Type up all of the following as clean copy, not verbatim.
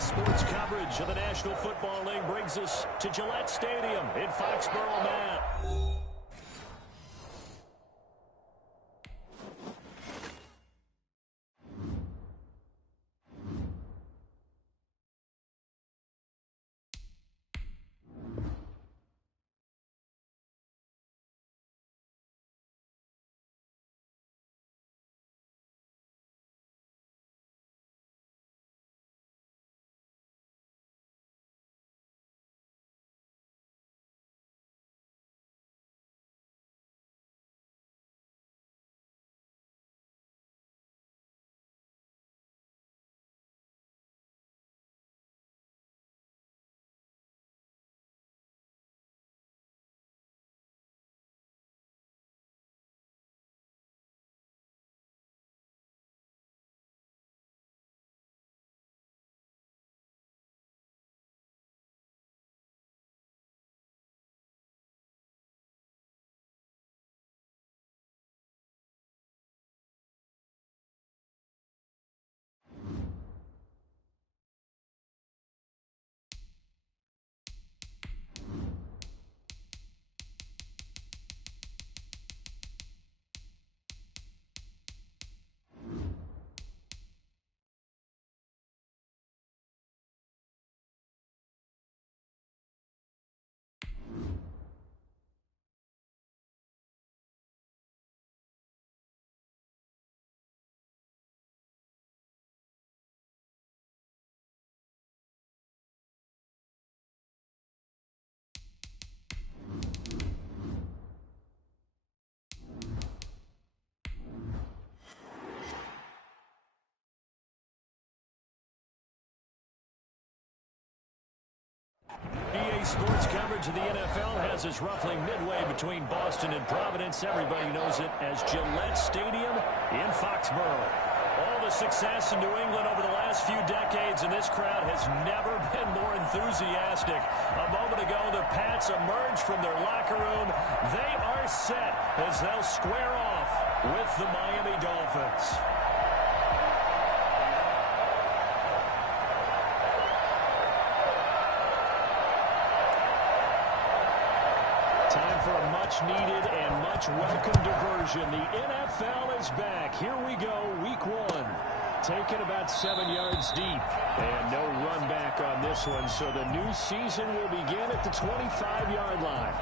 Sports coverage of the National Football League brings us to Gillette Stadium in Foxborough, Mass. EA Sports coverage of the NFL has us roughly midway between Boston and Providence. Everybody knows it as Gillette Stadium in Foxborough. All the success in New England over the last few decades, and this crowd has never been more enthusiastic. A moment ago, the Pats emerged from their locker room. They are set as they'll square off with the Miami Dolphins. Time for a much-needed and much-welcome diversion. The NFL is back. Here we go, week one. Taken about 7 yards deep. And no run back on this one, so the new season will begin at the 25-yard line.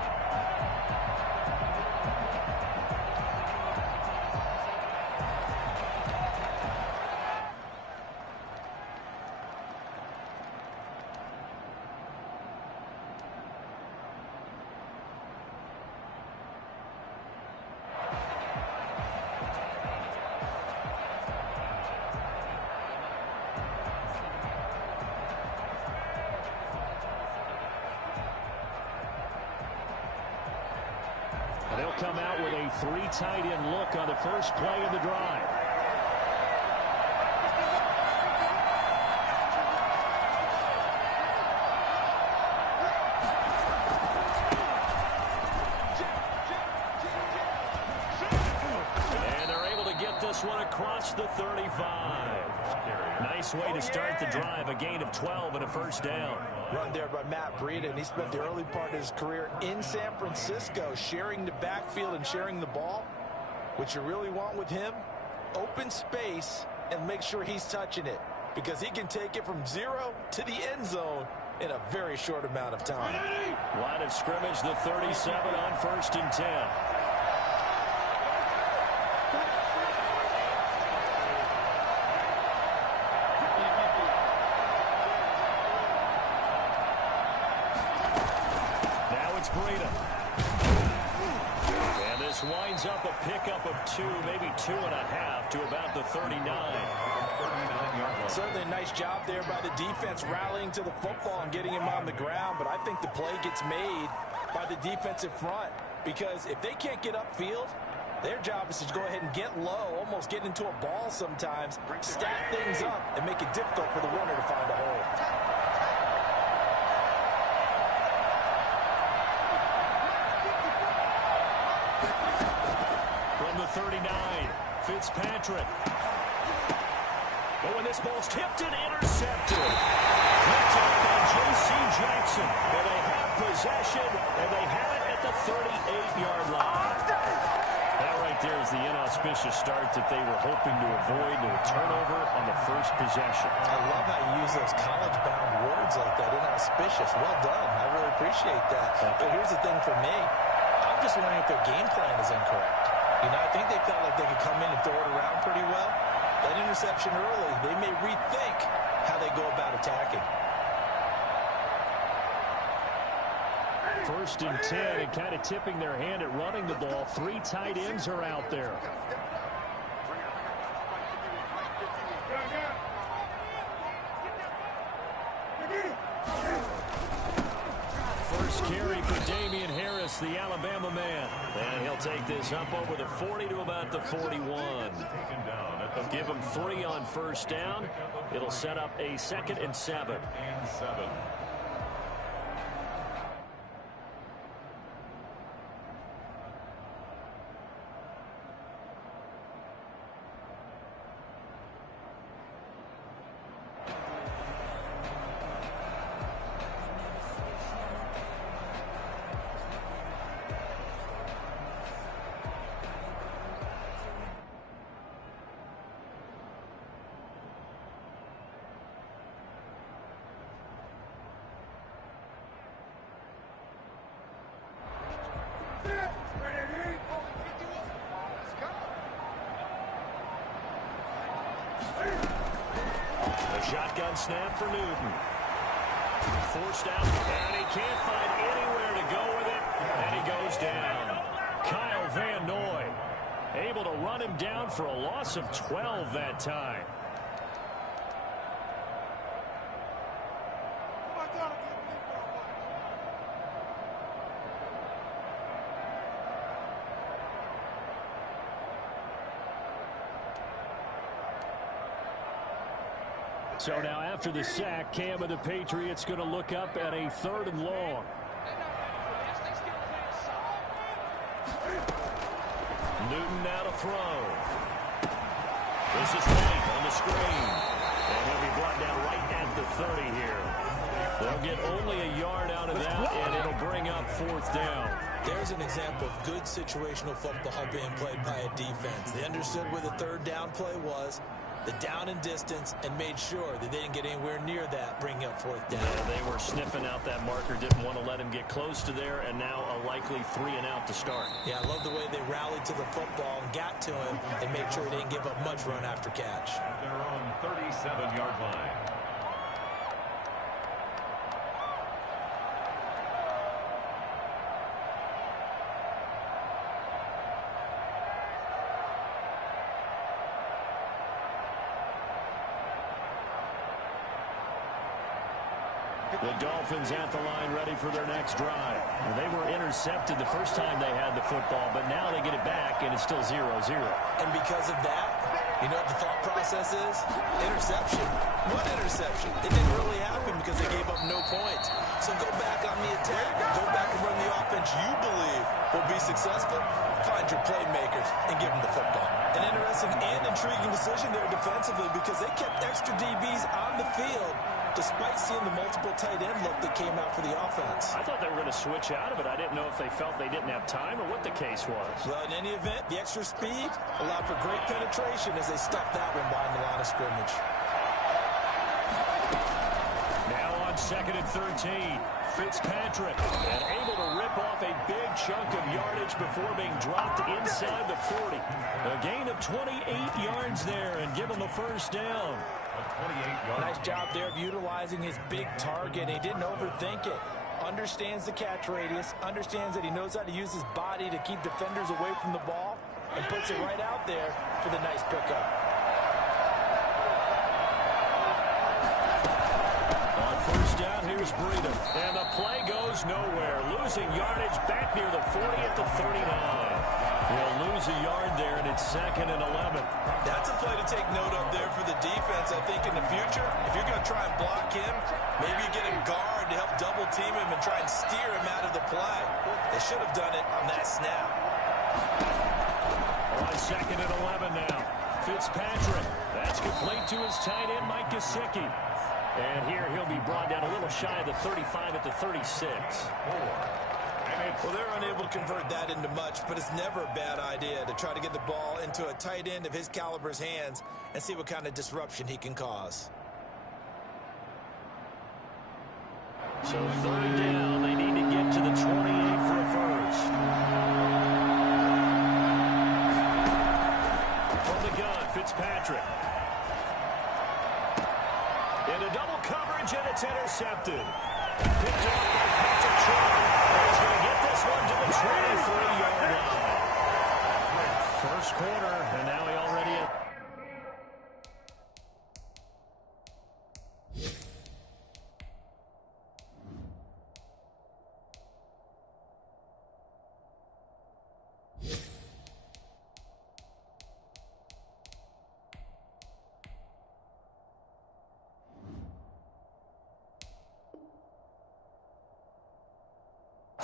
They'll come out with a three tight end look on the first play of the drive. And they're able to get this one across the 35. Nice way to start the drive, a gain of 12 and a first down. Run there by Matt Breida, and he spent the early part of his career in San Francisco sharing the backfield and sharing the ball. What you really want with him, open space and make sure he's touching it, because he can take it from 0 to the end zone in a very short amount of time. Line of scrimmage, the 37 on 1st and 10. And this winds up a pickup of 2, maybe 2.5 to about the 39. Certainly a nice job there by the defense rallying to the football and getting him on the ground, but I think the play gets made by the defensive front, because if they can't get upfield, their job is to go ahead and get low, almost get into a ball sometimes, stack things up, and make it difficult for the runner to find a hole. From the 39, Fitzpatrick. Oh, and this ball's tipped and intercepted. Picked up by J.C. Jackson. And they have possession, and they have it at the 38-yard line. That right there is the inauspicious start that they were hoping to avoid, to a turnover on the first possession. I love how you use those college-bound words like that, inauspicious. Well done. I really appreciate that. But here's the thing for me. I'm just wondering if their game plan is incorrect. You know, I think they felt like they could come in and throw it around pretty well. That interception early, they may rethink how they go about attacking. 1st and 10, and kind of tipping their hand at running the ball. 3 tight ends are out there. First carry for Damian Harris, the Alabama man. And he'll take this up over the 40 to about the 41. Give him 3 on 1st down. It'll set up a 2nd and 7. Shotgun snap for Newton. Forced out, and he can't find anywhere to go with it, and he goes down. Kyle Van Noy able to run him down for a loss of 12 that time. So now after the sack, Cam of the Patriots going to look up at a 3rd and long. Newton now to throw. This is White on the screen. And he'll be brought down right at the 30 here. They'll get only a yard out of that, and it'll bring up 4th down. There's an example of good situational football being played by a defense. They understood where the 3rd down play was, the down and distance, and made sure that they didn't get anywhere near that, bringing up 4th down. Yeah, they were sniffing out that marker, didn't want to let him get close to there, and now a likely 3 and out to start. Yeah, I love the way they rallied to the football and got to him and made sure he didn't give up much run after catch. They're on 37-yard line. The Dolphins at the line ready for their next drive. They were intercepted the first time they had the football, but now they get it back, and it's still 0-0. And because of that, you know what the thought process is? Interception. What interception? It didn't really happen because they gave up no points. So go back on the attack. Go back and run the offense you believe will be successful. Find your playmakers and give them the football. An interesting and intriguing decision there defensively because they kept extra DBs on the field despite seeing the multiple tight end look that came out for the offense. I thought they were going to switch out of it. I didn't know if they felt they didn't have time or what the case was. Well, in any event, the extra speed allowed for great penetration as they stuffed that one behind the line of scrimmage. Now on 2nd and 13, Fitzpatrick, and able to rip off a big chunk of yardage before being dropped inside the 40. A gain of 28 yards there and give him a 1st down. Nice job there of utilizing his big target. He didn't overthink it. Understands the catch radius, understands that he knows how to use his body to keep defenders away from the ball, and puts it right out there for the nice pickup. On 1st down, here's Breida. And the play goes nowhere. Losing yardage back near the 40 at the 39. He'll lose a yard there, and it's 2nd and 11. That's a play to take note of there for the defense. I think in the future, if you're going to try and block him, maybe you get a guard to help double team him and try and steer him out of the play. They should have done it on that snap. On 2nd and 11 now. Fitzpatrick. That's complete to his tight end, Mike Gesicki. And here he'll be brought down a little shy of the 35 at the 36. Well, they're unable to convert that into much, but it's never a bad idea to try to get the ball into a tight end of his caliber's hands and see what kind of disruption he can cause. So third down, they need to get to the 28 for a first. From the gun, Fitzpatrick. Into double coverage, and it's intercepted. Picked off by Patrick Chung. He's going to get this one to the 23-yard line. First quarter, and now he already is.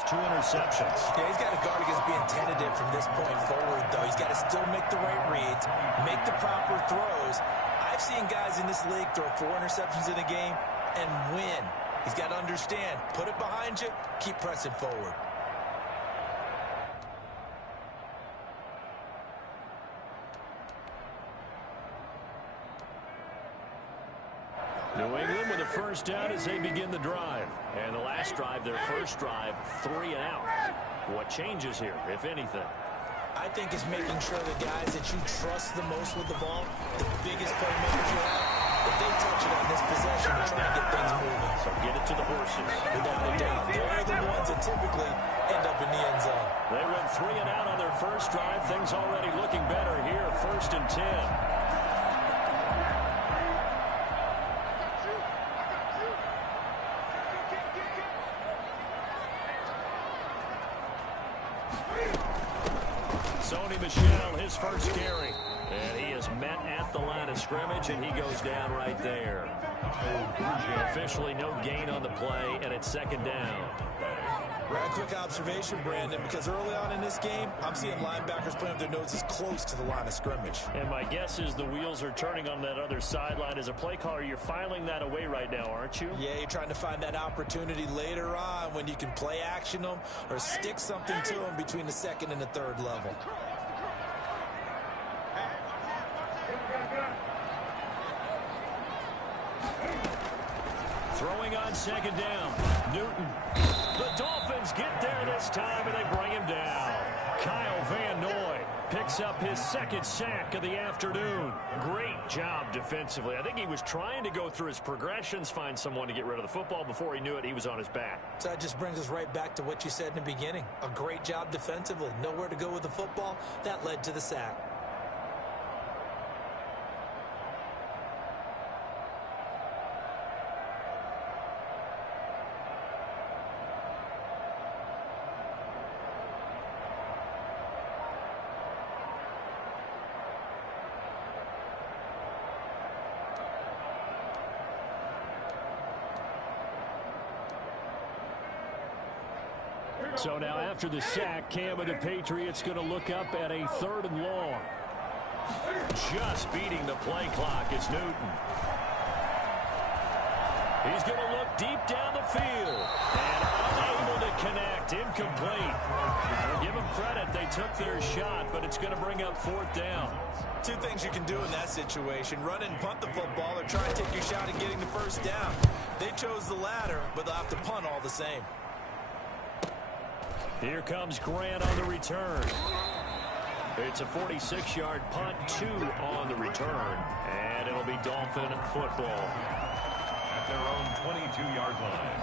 Two interceptions. Yeah, he's got to guard against being tentative from this point forward, though. He's got to still make the right reads, make the proper throws. I've seen guys in this league throw 4 interceptions in a game and win. He's got to understand, put it behind you, keep pressing forward. New England with a first down as they begin the drive. And the last drive, their first drive, 3 and out. What changes here, if anything? I think it's making sure the guys that you trust the most with the ball, the biggest playmakers you have, that they touch it on this possession to try to get things moving. So get it to the horses. Without a doubt, they're the ones that typically end up in the end zone. They went 3 and out on their first drive. Things already looking better here. First and 10. Michelle, his first carry. And he is met at the line of scrimmage, and he goes down right there. Officially no gain on the play, and it's second down. Right, quick observation, Brandon, because early on in this game, I'm seeing linebackers playing with their noses close to the line of scrimmage. And my guess is the wheels are turning on that other sideline. As a play caller, you're filing that away right now, aren't you? Yeah, you're trying to find that opportunity later on when you can play action them or stick something to them between the second and the third level. Throwing on second down, Newton. The Dolphins get there this time, and they bring him down. Kyle Van Noy picks up his second sack of the afternoon. Great job defensively. I think he was trying to go through his progressions, find someone to get rid of the football. Before he knew it, he was on his back. So that just brings us right back to what you said in the beginning. A great job defensively. Nowhere to go with the football. That led to the sack. So now after the sack, Cam of the Patriots going to look up at a 3rd and long. Just beating the play clock is Newton. He's going to look deep down the field and unable to connect. Incomplete. Give them credit. They took their shot, but it's going to bring up 4th down. 2 things you can do in that situation. Run and punt the football or try and take your shot at getting the first down. They chose the latter, but they'll have to punt all the same. Here comes Grant on the return. It's a 46-yard punt, 2 on the return, and it'll be Dolphin football. At their own 22-yard line.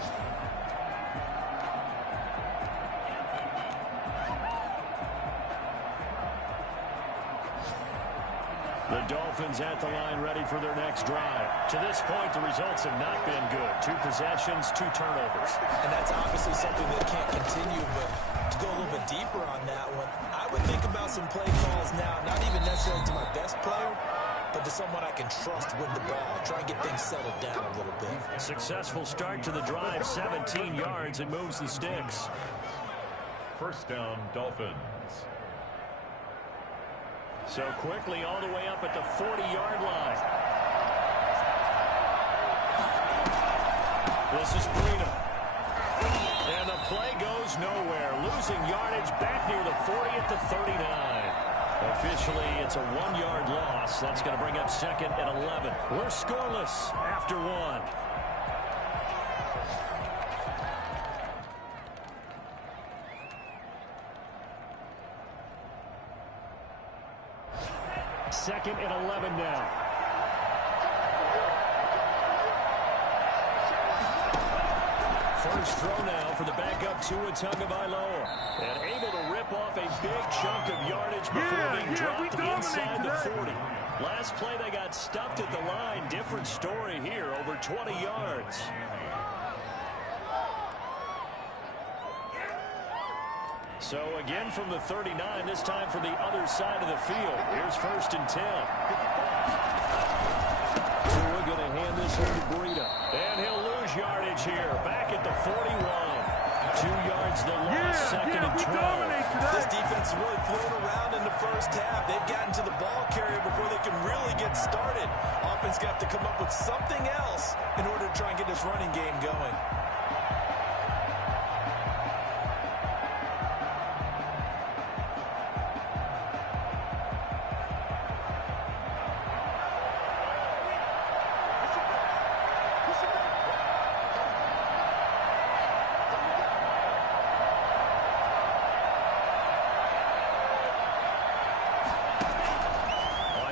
The Dolphins at the line ready for their next drive. To this point, the results have not been good. 2 possessions, 2 turnovers. And that's obviously something that can't continue, but to go a little bit deeper on that one, I would think about some play calls now, not even necessarily to my best player, but to someone I can trust with the ball. Try and get things settled down a little bit. Successful start to the drive, 17 yards, and moves the sticks. First down, Dolphins. So quickly all the way up at the 40-yard line. This is Breida. And the play goes nowhere. Losing yardage back near the 40 at the 39. Officially, it's a 1-yard loss. That's going to bring up second and 11. We're scoreless after one. Second and 11 now. First throw now for the backup Tua Tagovailoa. And able to rip off a big chunk of yardage before being dropped inside the 40. Last play they got stuffed at the line. Different story here, over 20 yards. So again from the 39, this time from the other side of the field. Here's first and 10. Tua going to hand this over to Breida. And he'll lose yardage here. Back at the 41. 2 yards the loss, second and 12. This defense really flown around in the first half. They've gotten to the ball carrier before they can really get started. Offense got to come up with something else in order to try and get this running game going.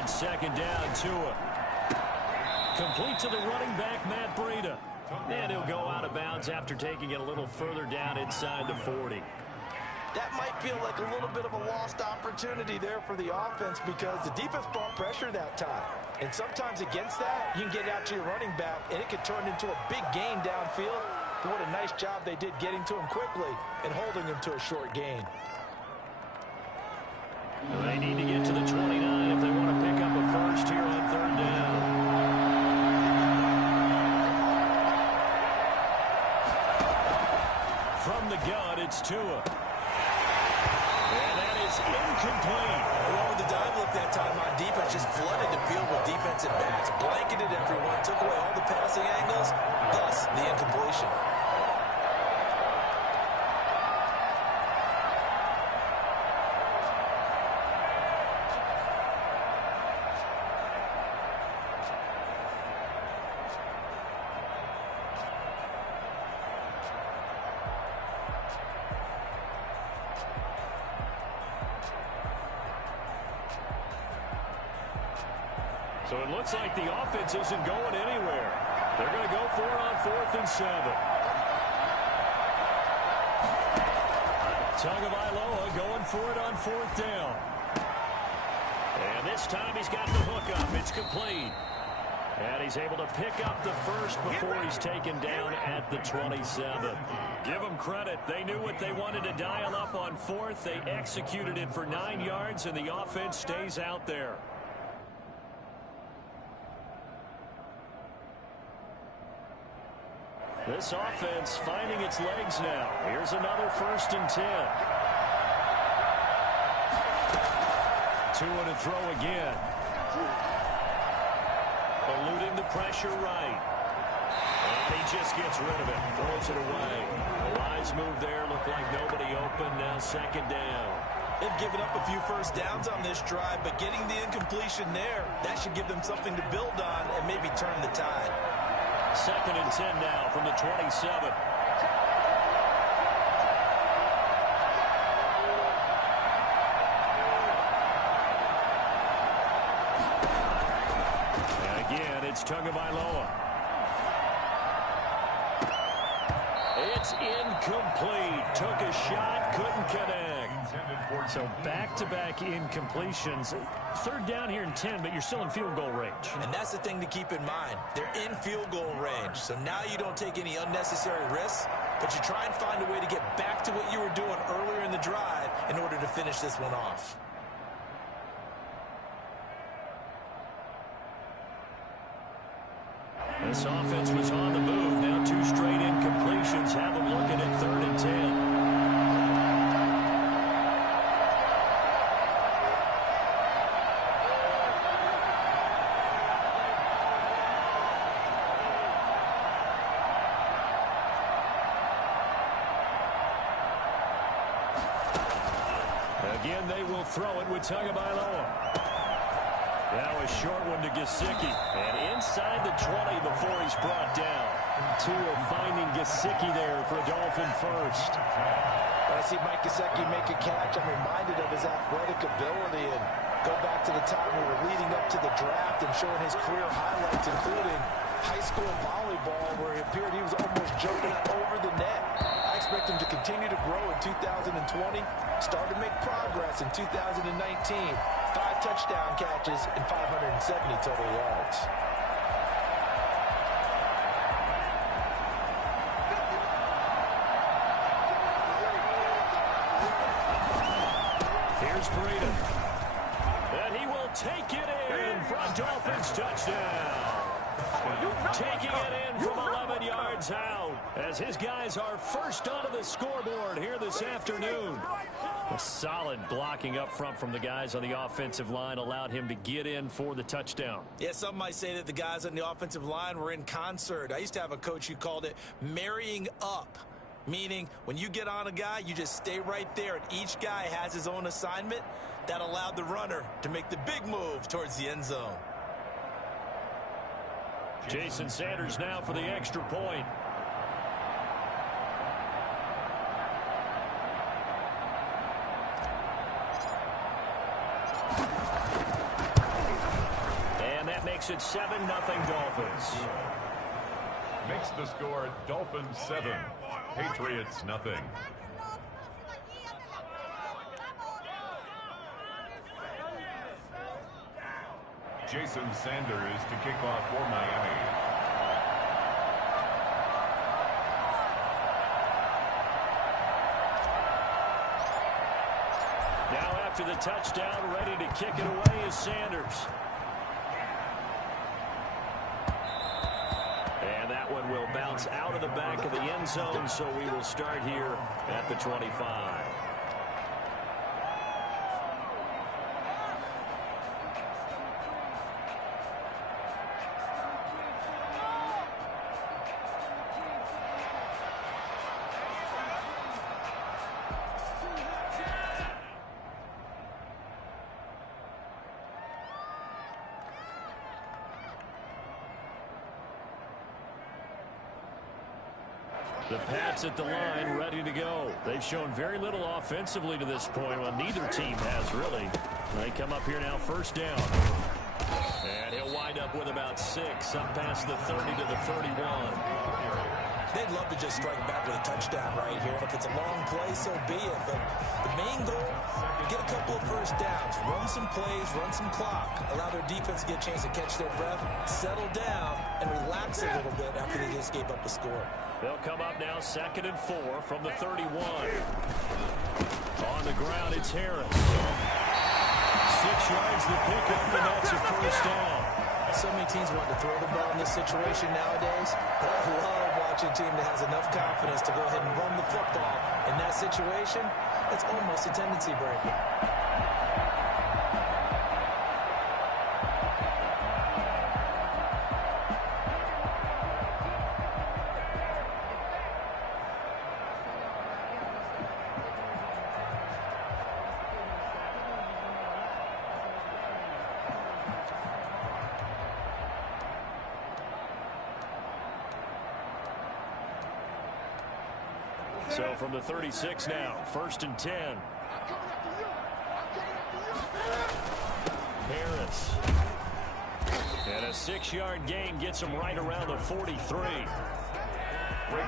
Second down, Tua. Complete to the running back, Matt Breida. And he'll go out of bounds after taking it a little further down inside the 40. That might feel like a little bit of a lost opportunity there for the offense because the defense brought pressure that time. And sometimes against that, you can get out to your running back, and it can turn into a big gain downfield. But what a nice job they did getting to him quickly and holding him to a short gain. They need to get to the 29 if they want to pick up a first here on third down. From the gun, it's Tua. And that is incomplete. Along with the dive look that time on defense, just flooded the field with defensive backs, blanketed everyone, took away all the passing angles, thus the incompletion. So it looks like the offense isn't going anywhere. They're going to go for it on 4th and 7. Tagovailoa going for it on 4th down. And this time he's got the hook up. It's complete. And he's able to pick up the first before he's taken down at the 27. Give them credit. They knew what they wanted to dial up on 4th. They executed it for 9 yards, and the offense stays out there. This offense finding its legs now. Here's another 1st and 10. Tua to throw again. Eluding the pressure right. And he just gets rid of it. Throws it away. A wise move there. Looked like nobody open. Now second down. They've given up a few first downs on this drive, but getting the incompletion there, that should give them something to build on and maybe turn the tide. Second and 10 now from the 27. And again, it's Tagovailoa. It's incomplete. Took a shot, couldn't connect. So back-to-back incompletions. Third down here in 10, but you're still in field goal range. And that's the thing to keep in mind. They're in field goal range. So now you don't take any unnecessary risks, but you try and find a way to get back to what you were doing earlier in the drive in order to finish this one off. This offense was on the move. Now 2 straight incompletions have them looking at 3rd and 10. Again, they will throw it with Tagovailoa. Now a short one to Gesicki. And inside the 20 before he's brought down. Tua finding Gesicki there for a Dolphin first. When I see Mike Gesicki make a catch, I'm reminded of his athletic ability. And go back to the time we were leading up to the draft and showing his career highlights, including high school volleyball, where it appeared he was almost jumping over the net. I expect him to continue to grow in 2020, start to make progress in 2019. 5 touchdown catches and 570 total yards. Here's Breida. And he will take it in for a Dolphins touchdown. Taking it in from 11 yards out as his guys are first onto the scoreboard here this afternoon. A solid blocking up front from the guys on the offensive line allowed him to get in for the touchdown. Yeah, some might say that the guys on the offensive line were in concert. I used to have a coach who called it marrying up, meaning when you get on a guy, you just stay right there, and each guy has his own assignment. That allowed the runner to make the big move towards the end zone. Jason Sanders now for the extra point. And that makes it 7-0 Dolphins. Makes the score Dolphins 7, Patriots nothing. Jason Sanders to kick off for Miami. Now after the touchdown, ready to kick it away is Sanders. And that one will bounce out of the back of the end zone, so we will start here at the 25. The Pats at the line, ready to go. They've shown very little offensively to this point. Well, neither team has really. They come up here now, first down. And he'll wind up with about 6, up past the 30 to the 31. They'd love to just strike back with a touchdown right here. If it's a long play, so be it. But the main goal, get a couple of first downs, run some plays, run some clock, allow their defense to get a chance to catch their breath, settle down, and relax a little bit after they just gave up a score. They'll come up now, 2nd and 4 from the 31. On the ground, it's Harris. 6 yards the pickup, and that's a first down. So many teams want to throw the ball in this situation nowadays, but I love watching a team that has enough confidence to go ahead and run the football. In that situation, it's almost a tendency breaker. So from the 36 now, 1st and 10. Harris. And a 6-yard gain gets him right around the 43.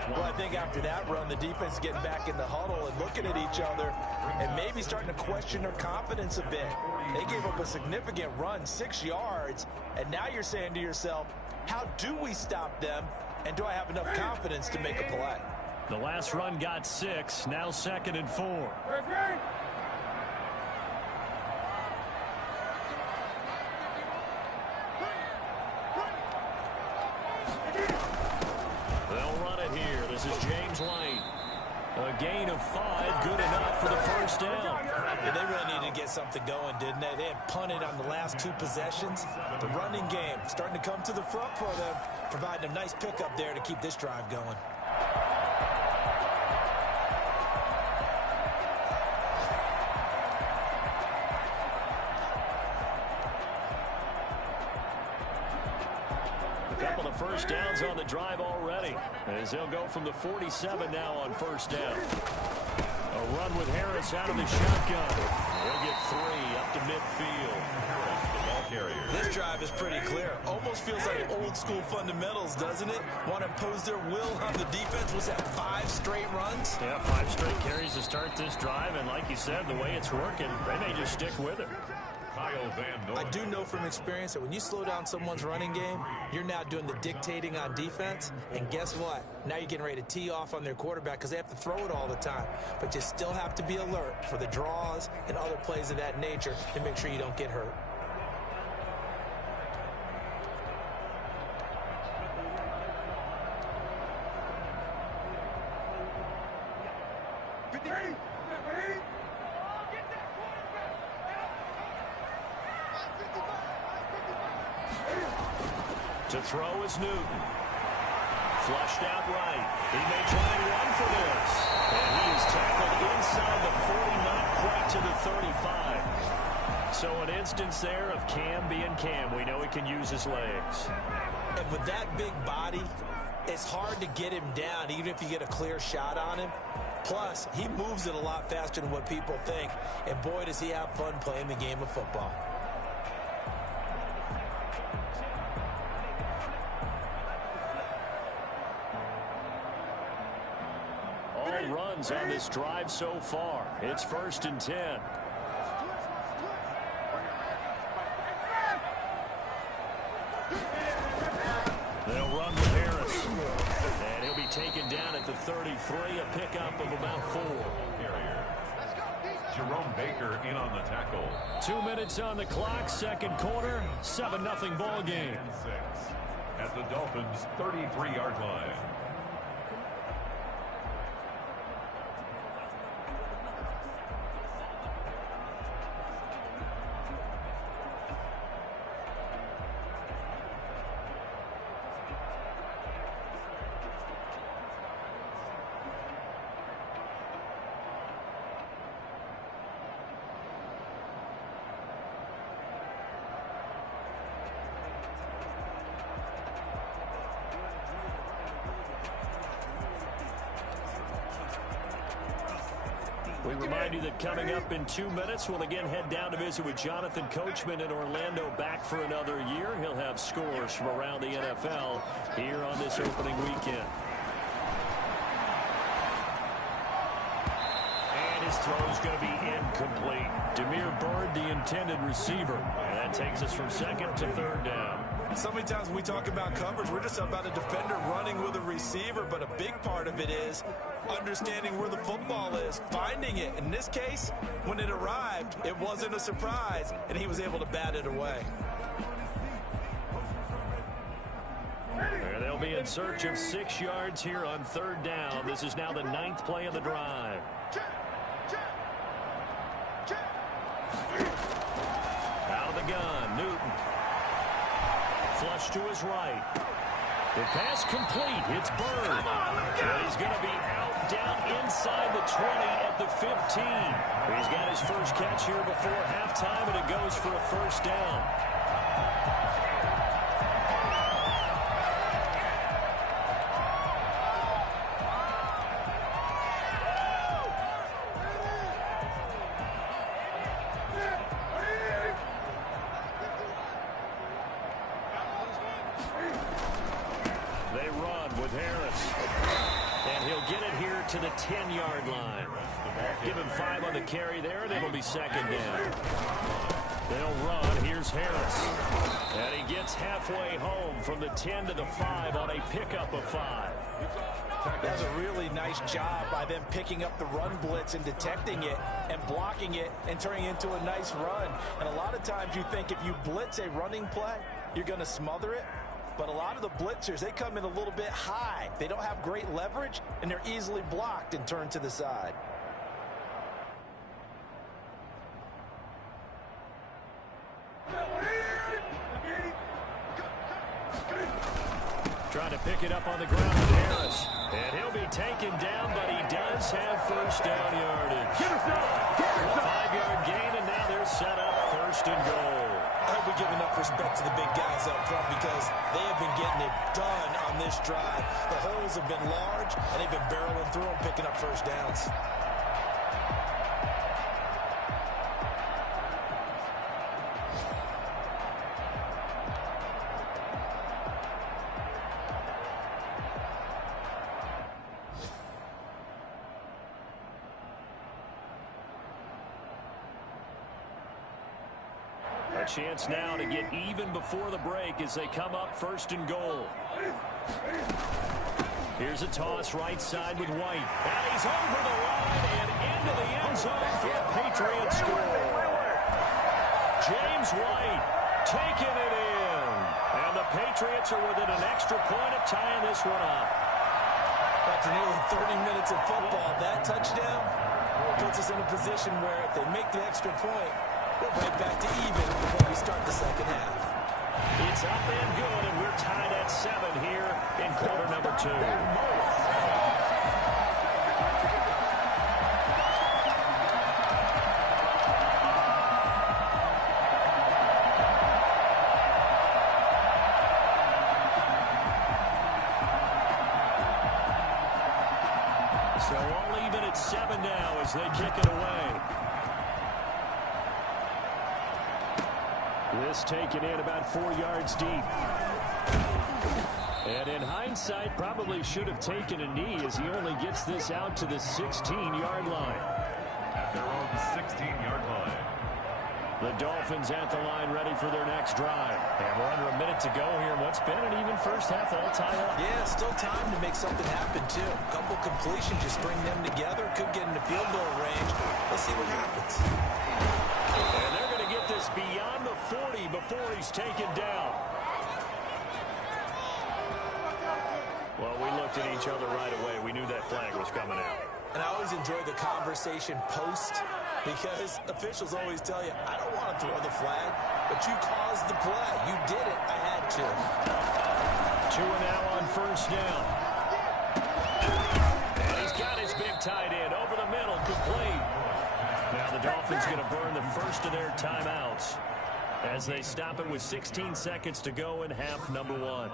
Well, I think after that run, the defense is getting back in the huddle and looking at each other and maybe starting to question their confidence a bit. They gave up a significant run, 6 yards, and now you're saying to yourself, how do we stop them, and do I have enough confidence to make a play? The last run got 6, now 2nd and 4. They'll run it here. This is James White. A gain of 5, good enough for the first down. Yeah, they really needed to get something going, didn't they? They had punted on the last 2 possessions. The running game starting to come to the front for them, providing a nice pickup there to keep this drive going. downs on the drive already, as they'll go from the 47 now on first down. A run with Harris out of the shotgun. He'll get 3 up to midfield. This drive is pretty clear. Almost feels like old school fundamentals, doesn't it? Want to impose their will on the defense. Was that 5 straight runs? Yeah, 5 straight carries to start this drive, and like you said, the way it's working, they may just stick with it. I do know from experience that when you slow down someone's running game, you're now doing the dictating on defense. And guess what? Now you're getting ready to tee off on their quarterback because they have to throw it all the time. But you still have to be alert for the draws and other plays of that nature to make sure you don't get hurt. To throw is Newton. Flushed out right. He may try and run for this. And he is tackled inside the 40, not quite to the 35. So an instance there of Cam being Cam. We know he can use his legs. And with that big body, it's hard to get him down, even if you get a clear shot on him. Plus, he moves it a lot faster than what people think. And boy, does he have fun playing the game of football. Runs on this drive so far. It's 1st and 10. They'll run with Harris. And he'll be taken down at the 33, a pickup of about 4. Jerome Baker in on the tackle. 2 minutes on the clock, second quarter, 7-0 ball game. At the Dolphins' 33-yard line. We remind you that coming up in 2 minutes, we'll again head down to visit with Jonathan Coachman in Orlando, back for another year. He'll have scores from around the NFL here on this opening weekend. And his throw is going to be incomplete. Jok3rr Bird, the intended receiver. And that takes us from 2nd to 3rd down. So many times when we talk about coverage, we're just about a defender running with a receiver, but a big part of it is understanding where the football is, finding it. In this case, when it arrived, it wasn't a surprise, and he was able to bat it away. And they'll be in search of 6 yards here on 3rd down. This is now the 9th play of the drive. Out of the gun, Newton. Flush to his right. The pass complete. It's Bird. And he's going to be out down inside the 20 at the 15. He's got his first catch here before halftime, and it goes for a 1st down. To the 10-yard line. Give him 5 on the carry there, and it'll be 2nd down. They'll run. Here's Harris. And he gets halfway home from the 10 to the 5 on a pickup of 5. That's a really nice job by them picking up the run blitz and detecting it and blocking it and turning it into a nice run. And a lot of times you think if you blitz a running play, you're going to smother it. But a lot of the blitzers, they come in a little bit high. They don't have great leverage, and they're easily blocked and turned to the side. Trying to pick it up on the ground with Harris. And he'll be taken down, but he does have 1st down yardage. 5-yard gain, and now they're set up 1st and goal. I hope we give enough respect to the big guys up front because they have been getting it done on this drive. The holes have been large, and they've been barreling through them, picking up first downs. A chance now to get even before the break as they come up first and goal. Here's a toss right side with White. And he's over the line and into the end zone for a Patriot score. James White taking it in. And the Patriots are within an extra point of tying this one up. After nearly 30 minutes of football, that touchdown puts us in a position where if they make the extra point, we're right back to even before we start the second half. It's up and good, and we're tied at 7 here in quarter number 2. So all even at 7 now as they kick it away. This taken in about 4 yards deep. And in hindsight, probably should have taken a knee as he only gets this out to the 16-yard line. At their own 16-yard line. The Dolphins at the line ready for their next drive. And we're under a minute to go here. What's been an even first half all tied up? Yeah, still time to make something happen, too. A couple completions, just bring them together. Could get into field goal range. Let's see what happens. And they're going to get this beyond the 40 before he's taken down. Well, we looked at each other right away. We knew that flag was coming out. And I always enjoy the conversation post because officials always tell you, I don't want to throw the flag, but you caused the play. You did it. I had to. 2 now on first down. And he's got his big tight end over the middle, complete. Now the Dolphins going to burn the first of their timeouts as they stop it with 16 seconds to go in half number 1.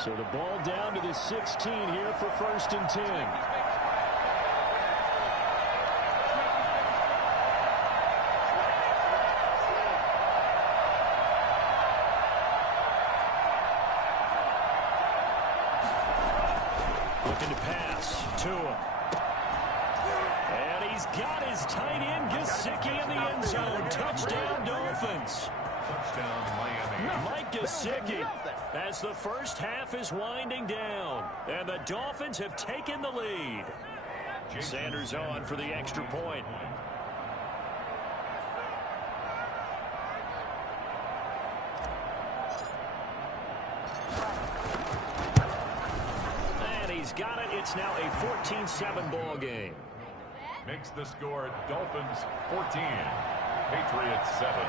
So the ball down to the 16 here for first and 10. Looking to pass to him. And he's got his tight end Gesicki in the end zone. Touchdown Dolphins. Touchdown, Miami. Mike Gesicki as the first half is winding down. And the Dolphins have taken the lead. Sanders on for the extra point. And he's got it. It's now a 14-7 ball game. Makes the score Dolphins 14, Patriots 7.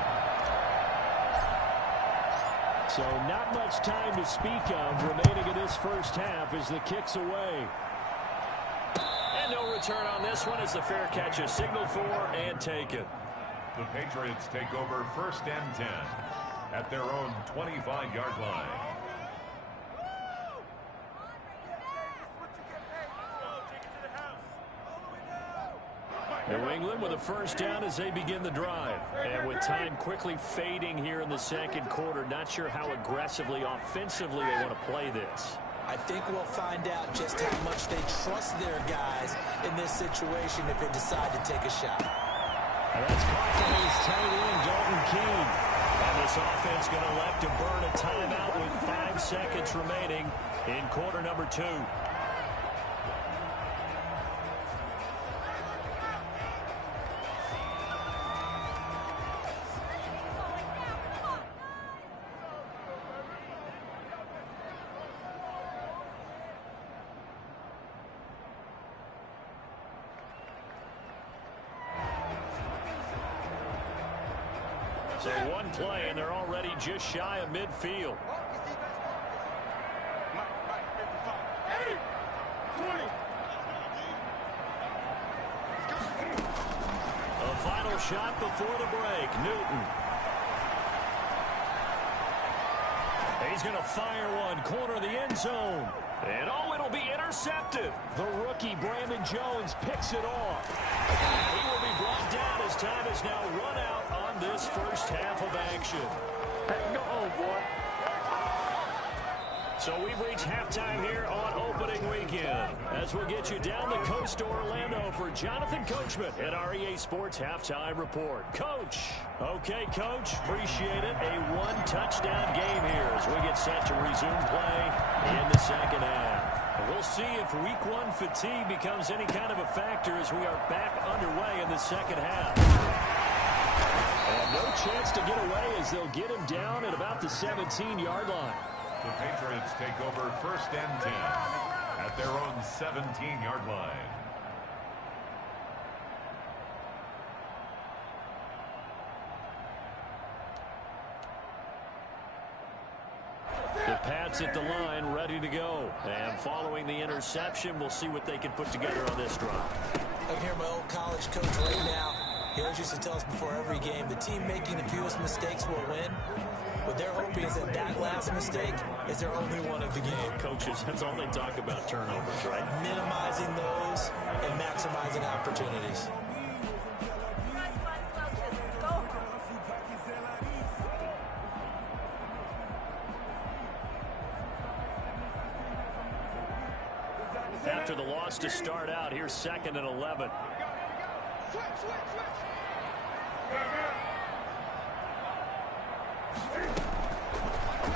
So not much time to speak of remaining in this first half as the kick's away. And no return on this one as the fair catch is signaled for and taken. The Patriots take over first and 10 at their own 25-yard line. New England with a first down as they begin the drive. And with time quickly fading here in the second quarter, not sure how aggressively, offensively they want to play this. I think we'll find out just how much they trust their guys in this situation if they decide to take a shot. And that's caught from his tight end, Dalton Keene. And this offense going to elect to burn a timeout with 5 seconds remaining in quarter number 2. So one play, and they're already just shy of midfield. final shot before the break. Newton. He's going to fire one, corner of the end zone. And it'll be intercepted. The rookie, Brandon Jones, picks it off. He will be brought down as time is now run out on this first half of action. Oh, boy. So we've reached halftime here on opening weekend as we'll get you down the coast to Orlando for Jonathan Coachman at our EA Sports Halftime Report. Coach. Okay, Coach. Appreciate it. A one-touchdown game here as we get set to resume play in the second half. And we'll see if week one fatigue becomes any kind of a factor as we are back underway in the second half. And no chance to get away as they'll get him down at about the 17-yard line. The Patriots take over first and 10 at their own 17-yard line. The Pats at the line, ready to go. And following the interception, we'll see what they can put together on this drive. I can hear my old college coach right now. He always used to tell us before every game, the team making the fewest mistakes will win. What they're hoping is that that last mistake is their only one of the game. Coaches, that's all they talk about, turnovers, right? Minimizing those and maximizing opportunities. After the loss to start out, here's 2nd and 11.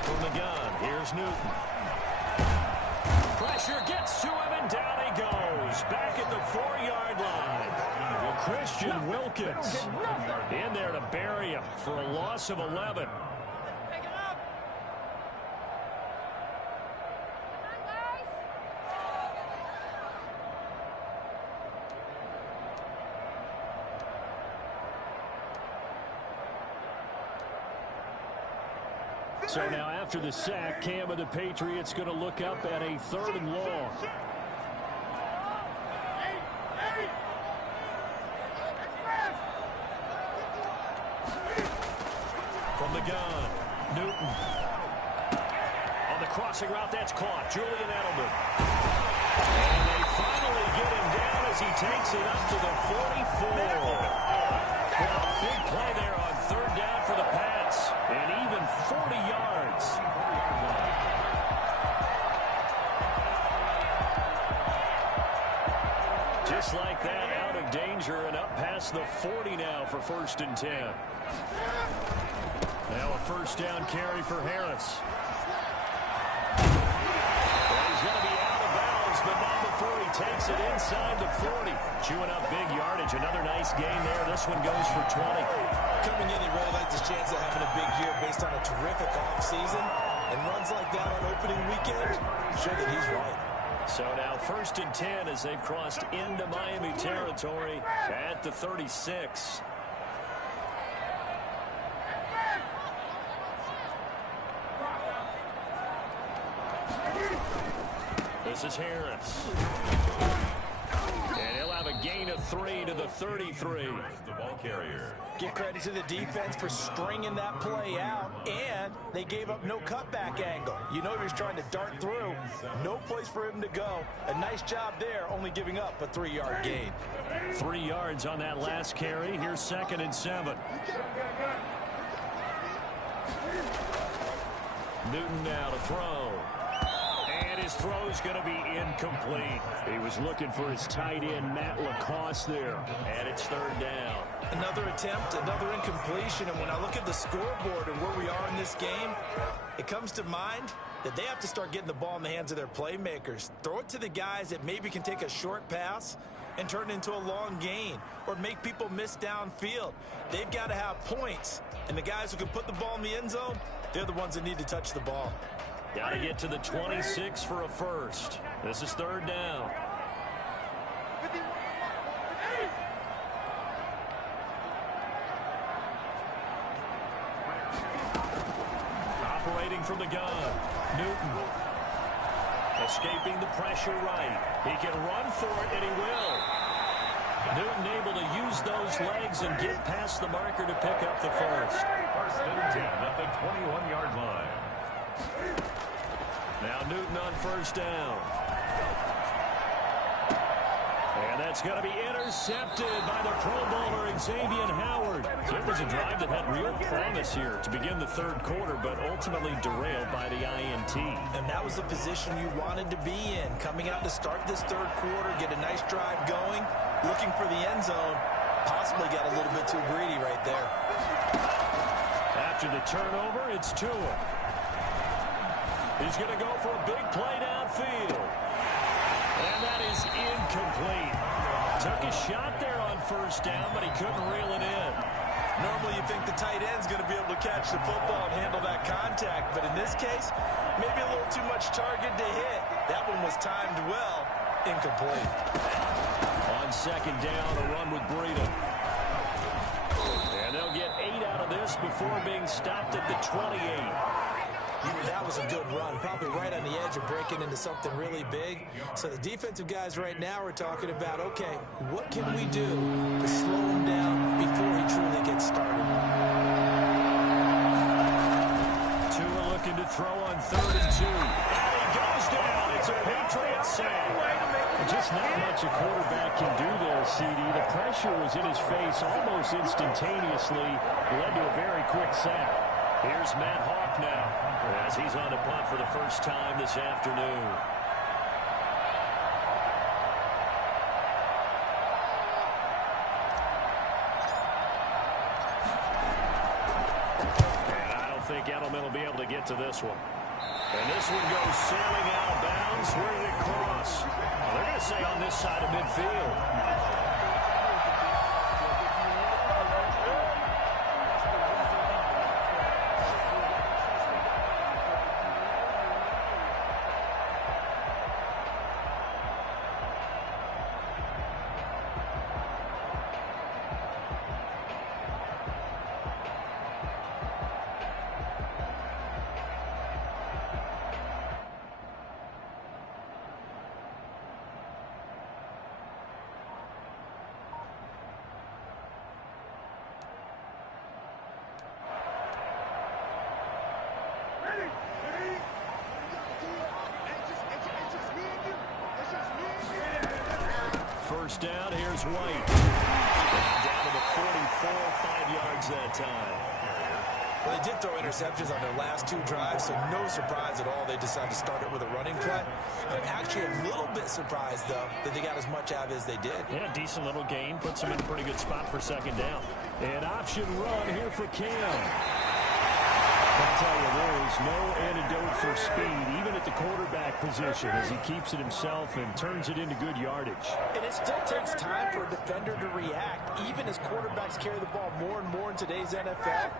From the gun, here's Newton. Pressure gets to him, and down he goes. Back at the 4-yard line. Well, Christian Wilkins in there to bury him for a loss of 11. So now after the sack, Cam of the Patriots going to look up at a 3rd and long. From the gun, Newton. On the crossing route, that's caught. Julian Edelman. And they finally get him down as he takes it up to the 44. Well, big play there on 3rd down for the Pats. And even 40 yards. Just like that, out of danger and up past the 40 now for 1st and 10. Now a 1st down carry for Harris. Well, he's going to be out of bounds, but not before he takes it inside the 40. Chewing up big yardage. Another nice gain there. This one goes for 20. Coming in, he really likes his chance of having a big year based on a terrific offseason. And runs like that on opening weekend show that he's right. So now 1st and 10 as they've crossed into Miami territory at the 36. This is Harris. And he'll have a gain of 3 to the 33. The ball carrier. Give credit to the defense for stringing that play out, and they gave up no cutback angle. You know he was trying to dart through. No place for him to go. A nice job there, only giving up a 3-yard gain. 3 yards on that last carry. Here's 2nd and 7. Newton now to throw. And his throw's going to be incomplete. He was looking for his tight end, Matt Lacoste, there. And it's 3rd down. Another attempt, another incompletion. And when I look at the scoreboard and where we are in this game, it comes to mind that they have to start getting the ball in the hands of their playmakers. Throw it to the guys that maybe can take a short pass and turn it into a long gain or make people miss downfield. They've got to have points. And the guys who can put the ball in the end zone, they're the ones that need to touch the ball. Got to get to the 26 for a first. This is 3rd down. Operating from the gun, Newton. Escaping the pressure right. He can run for it, and he will. Newton able to use those legs and get past the marker to pick up the first. First and 10 at the 21-yard line. Now Newton on first down. And that's going to be intercepted by the Pro Bowler Xavier Howard. So it was a drive that had real promise here to begin the third quarter, but ultimately derailed by the INT. And that was the position you wanted to be in. Coming out to start this third quarter, get a nice drive going, looking for the end zone. Possibly got a little bit too greedy right there. After the turnover, it's Tua. He's going to go for a big play downfield. And that is incomplete. Took a shot there on first down, but he couldn't reel it in. Normally you think the tight end's going to be able to catch the football and handle that contact, but in this case, maybe a little too much target to hit. That one was timed well. Incomplete. On second down, a run with Breida. And they'll get 8 out of this before being stopped at the 28. That was a good run, probably right on the edge of breaking into something really big. So the defensive guys right now are talking about, okay, what can we do to slow him down before he truly gets started? Tua looking to throw on 3rd and 2. And he goes down. It's a Patriot save. Just not much a quarterback can do there, CD. The pressure was in his face almost instantaneously. Led to a very quick sack. Here's Matt Hawk now as he's on a punt for the first time this afternoon. And I don't think Edelman will be able to get to this one. And this one goes sailing out of bounds. Where did it cross? Well, they're going to say on this side of midfield. First down, here's White. Down to the 44, 5 yards that time. Well, they did throw interceptions on their last 2 drives, so no surprise at all they decided to start it with a running play. I'm actually a little bit surprised, though, that they got as much out of it as they did. Yeah, decent little gain. Puts them in a pretty good spot for second down. An option run here for Cam. I'll tell you, there is no antidote for speed, even at the quarterback position, as he keeps it himself and turns it into good yardage. And it still takes time for a defender to react. Even as quarterbacks carry the ball more and more in today's NFL,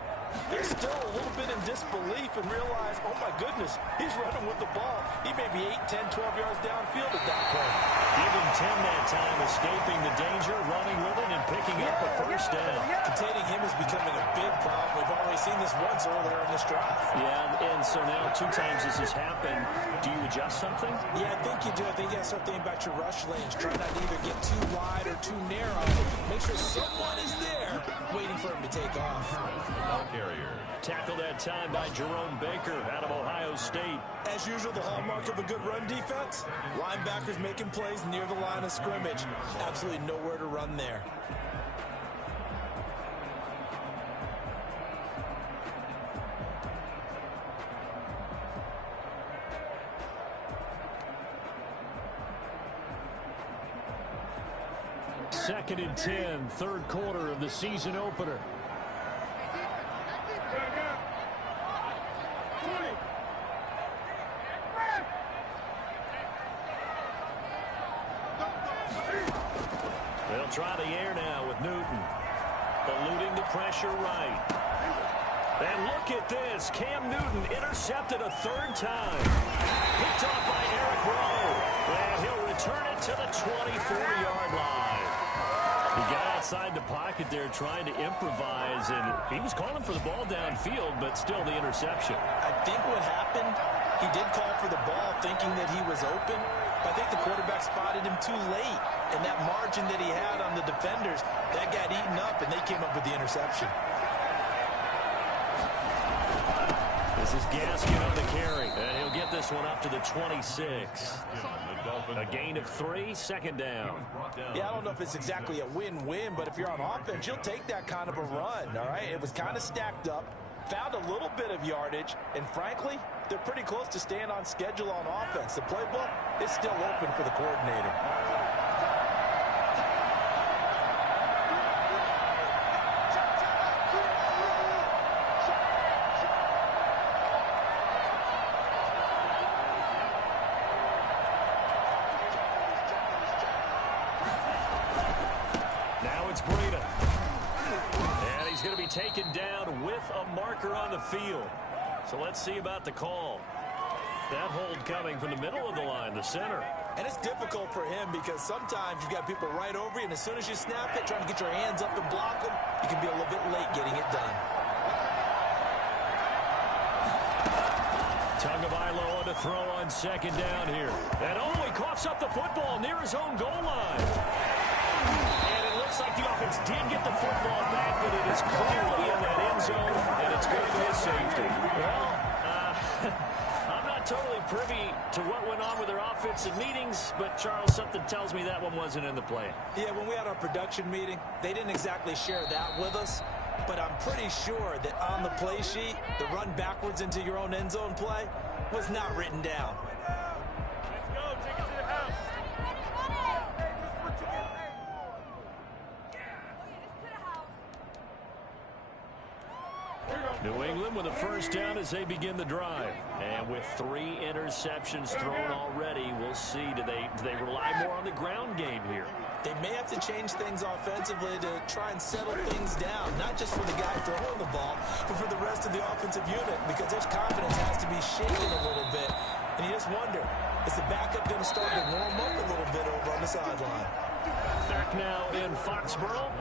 they're still a little bit in disbelief and realize, oh my goodness, he's running with the ball. He may be 8, 10, 12 yards downfield at that point. Give him 10 that time, escaping the danger, running with it, and picking up a first down. Containing him is becoming a big problem. We've already seen this once earlier in this drive. Yeah, and so now 2 times this has happened. Do you adjust something? Yeah, I think you do. I think you got to start thinking about your rush lanes. Try not to either get too wide or too narrow. Make sure someone is there waiting for him to take off. Tackled that time by Jerome Baker out of Ohio State. As usual, the hallmark of a good run defense, linebackers making plays near the line of scrimmage. Absolutely nowhere to run there. Second and 10, third quarter of the season opener. They'll try the air now with Newton. Eluding the pressure right. And look at this. Cam Newton intercepted a 3rd time. Picked off by Eric Rowe. And he'll return it to the 24-yard line. He got outside the pocket there trying to improvise, and he was calling for the ball downfield, but still the interception. I think what happened, he did call for the ball thinking that he was open, but I think the quarterback spotted him too late. and that margin that he had on the defenders, that got eaten up, and they came up with the interception. This is Gaskin on the carry, and he'll get this one up to the 26. A gain of 3, second down. Yeah, I don't know if it's exactly a win-win, but if you're on offense, you'll take that kind of a run, all right? It was kind of stacked up, found a little bit of yardage, and frankly, they're pretty close to staying on schedule on offense. The playbook is still open for the coordinator. Taken down with a marker on the field. So let's see about the call. That hold coming from the middle of the line, the center. And it's difficult for him because sometimes you've got people right over you, and as soon as you snap it, trying to get your hands up and block them, you can be a little bit late getting it done. Tagovailoa on to throw on second down here. And he coughs up the football near his own goal line. Looks like the offense did get the football back, but it is clearly in that end zone, and it's going to be a safety. Well, I'm not totally privy to what went on with their offensive meetings, but, Charles, something tells me that one wasn't in the play. Yeah, when we had our production meeting, they didn't exactly share that with us, but I'm pretty sure that on the play sheet, the run backwards into your own end zone play was not written down. Let's go, take it to the house. New England with a first down as they begin the drive. And with 3 interceptions thrown already, we'll see. Do they rely more on the ground game here? They may have to change things offensively to try and settle things down, not just for the guy throwing the ball, but for the rest of the offensive unit, because their confidence has to be shaken a little bit. And you just wonder, is the backup going to start to warm up a little bit over on the sideline? Back now in Foxborough.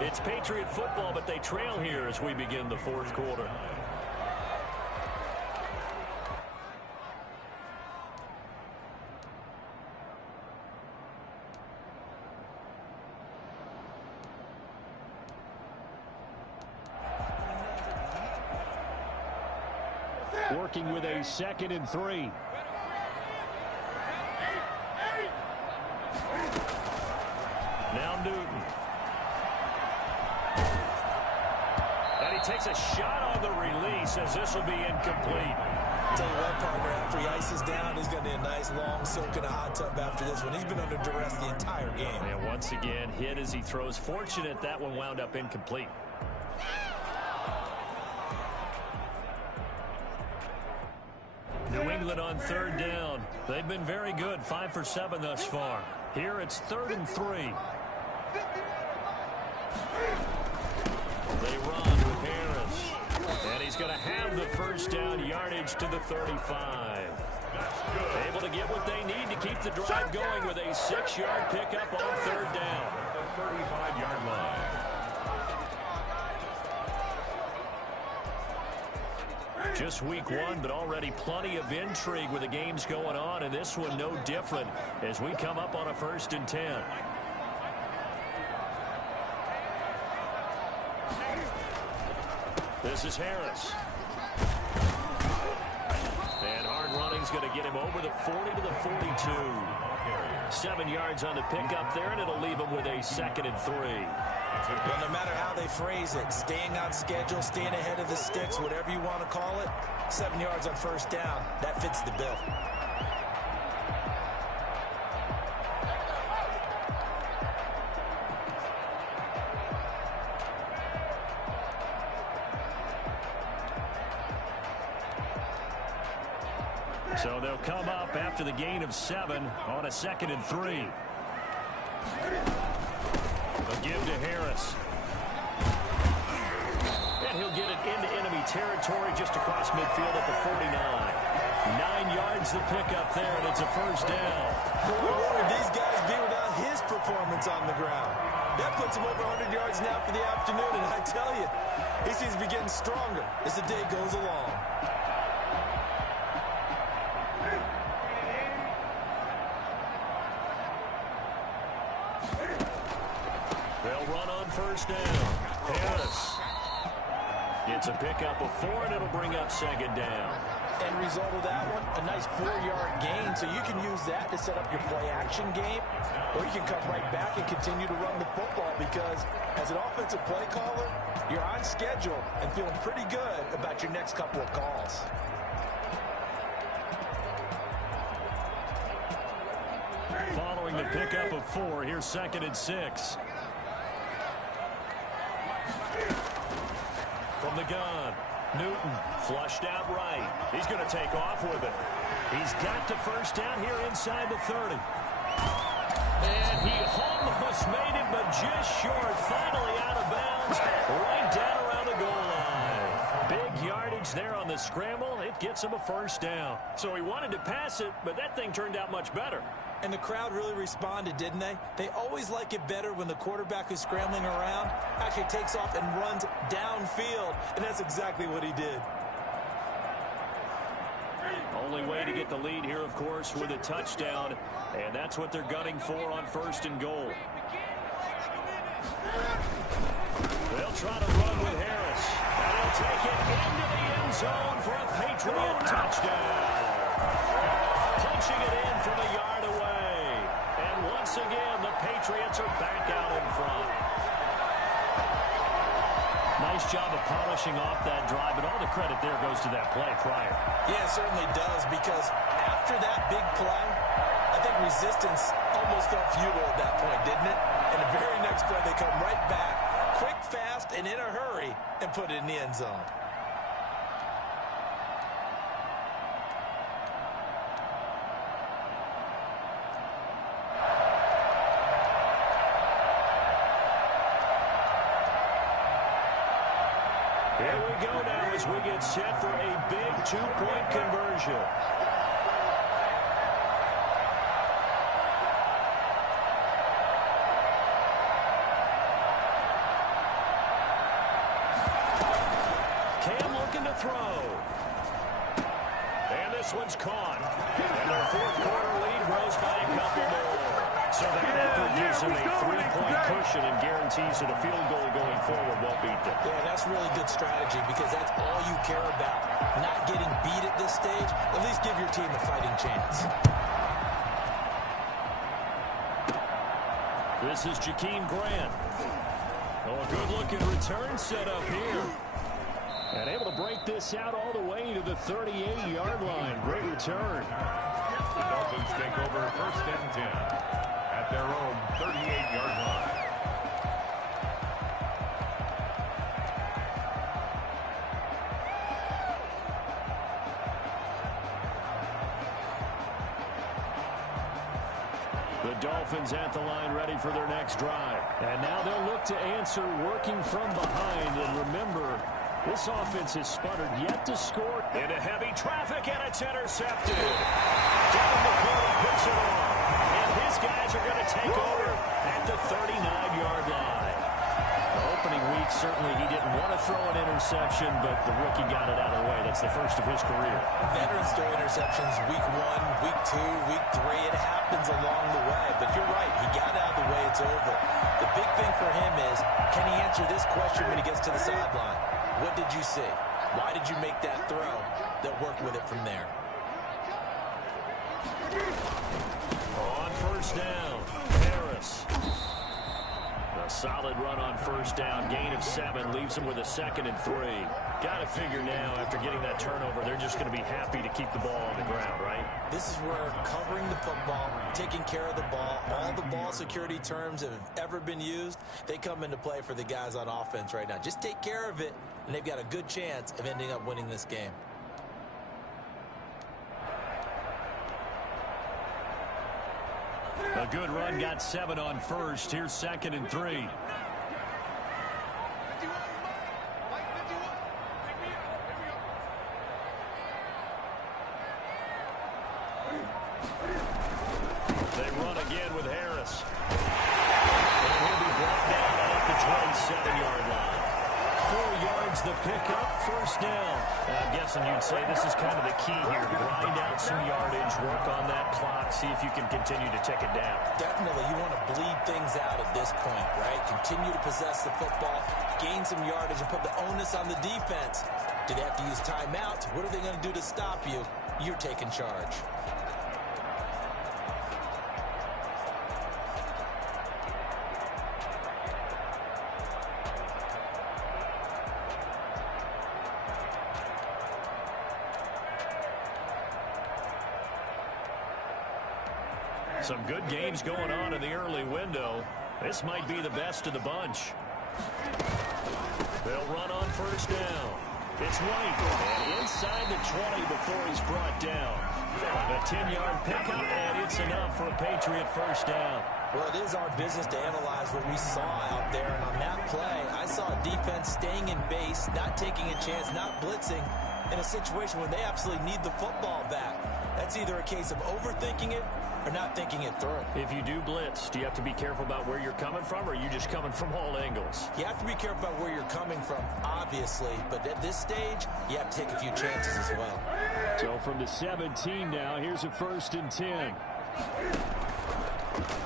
It's Patriot football, but they trail here as we begin the fourth quarter. Working with a 2nd and 3. Now Newton. And he takes a shot on the release as this will be incomplete. Tell you what, partner, after he ices down, he's going to need a nice long soak in a hot tub after this one. He's been under duress the entire game. And once again, hit as he throws. Fortunate that one wound up incomplete. New England on 3rd down. They've been very good, 5 for 7 thus far. Here it's 3rd and 3. They run with Harris. And he's going to have the first down, yardage to the 35. Able to get what they need to keep the drive going with a 6-yard pickup on 3rd down. The 35-yard line. Just week 1, but already plenty of intrigue with the games going on, and this one no different as we come up on a 1st and 10. This is Harris. And hard running's going to get him over the 40 to the 42. 7 yards on the pickup there, and it'll leave him with a 2nd and 3. Well, no matter how they phrase it, staying on schedule, staying ahead of the sticks, whatever you want to call it, 7 yards on 1st down, that fits the bill. So they'll come up after the gain of 7 on a 2nd and 3. A give to Harris. And he'll get it into enemy territory just across midfield at the 49. 9 yards the pickup there, and it's a 1st down. Boy, what would these guys be without his performance on the ground? That puts him over 100 yards now for the afternoon, and I tell you, he seems to be getting stronger as the day goes along. first down. Harris. It's a pickup of 4, and it'll bring up second down. End result of that one, a nice 4-yard gain. So you can use that to set up your play-action game, or you can come right back and continue to run the football because as an offensive play caller, you're on schedule and feeling pretty good about your next couple of calls. Following the pickup of 4, here's 2nd and 6. From the gun, Newton flushed out right. He's going to take off with it. He's got to first down here inside the 30. And he almost made it, but just short. Finally out of bounds, right down around the goal line. Big yardage there on the scramble. It gets him a first down. So he wanted to pass it, but that thing turned out much better. And the crowd really responded, didn't they? They always like it better when the quarterback who's scrambling around actually takes off and runs downfield. And that's exactly what he did. Only way to get the lead here, of course, with a touchdown. And that's what they're gunning for on 1st and goal. They'll try to run with Harris. And he'll take it into the end zone for a Patriot touchdown. Punching it in from a yard away. And once again, the Patriots are back out in front. Nice job of polishing off that drive, but all the credit there goes to that play prior. Yeah, it certainly does, because after that big play, I think resistance almost felt futile at that point, didn't it? And the very next play, they come right back, quick, fast, and in a hurry, and put it in the end zone. Here we go now as we get set for a big 2-point conversion. Cam looking to throw. And this one's caught. And their 4th quarter lead grows by a couple more. So that effort gives them a 3-point cushion and guarantees that a field goal going forward won't beat them. Yeah, that's really good strategy because that's all you care about. Not getting beat at this stage. At least give your team a fighting chance. This is Jakeem Grant. Oh, a good-looking return set up here. And able to break this out all the way to the 38-yard line. Great return. The Dolphins take over 1st and 10 at their own 38-yard line. The Dolphins at the line ready for their next drive. And now they'll look to answer working from behind. And remember, this offense has sputtered yet to score. Into heavy traffic, and it's intercepted. Devin McCourty puts it on. And his guys are going to take over at the 39-yard line. The opening week, certainly he didn't want to throw an interception, but the rookie got it out of the way. That's the first of his career. Veterans throw interceptions week 1, week 2, week 3. It happens along the way. But you're right. He got it out of the way. It's over. The big thing for him is, can he answer this question when he gets to the sideline? What did you see? Why did you make that throw? They'll work with it from there. On first down, Harris. A solid run on first down. Gain of 7 leaves him with a 2nd and 3. Got to figure now, after getting that turnover, they're just going to be happy to keep the ball on the ground, right? This is where covering the football, taking care of the ball, all the ball security terms that have ever been used, they come into play for the guys on offense right now. Just take care of it, and they've got a good chance of ending up winning this game. A good run, got 7 on first. Here's 2nd and 3. They run again with Harris. And he'll be brought down at the 27-yard line. 4 yards the pickup, first down. I'm guessing you'd say this is kind of the key here. Grind out some yardage, work on that clock, see if you can continue to tick it down. Definitely, you want to bleed things out at this point, right? Continue to possess the football, gain some yardage, and put the onus on the defense. Do they have to use timeouts? What are they going to do to stop you? You're taking charge. Some good games going on in the early window. This might be the best of the bunch. They'll run on first down. It's White, and inside the 20 before he's brought down. A 10-yard pickup, and it's enough for a Patriot first down. Well, it is our business to analyze what we saw out there, and on that play, I saw a defense staying in base, not taking a chance, not blitzing, in a situation where they absolutely need the football back. That's either a case of overthinking it or not thinking it through. If you do blitz, do you have to be careful about where you're coming from, or are you just coming from all angles? You have to be careful about where you're coming from, obviously, but at this stage, you have to take a few chances as well. So from the 17 now, here's a 1st and 10.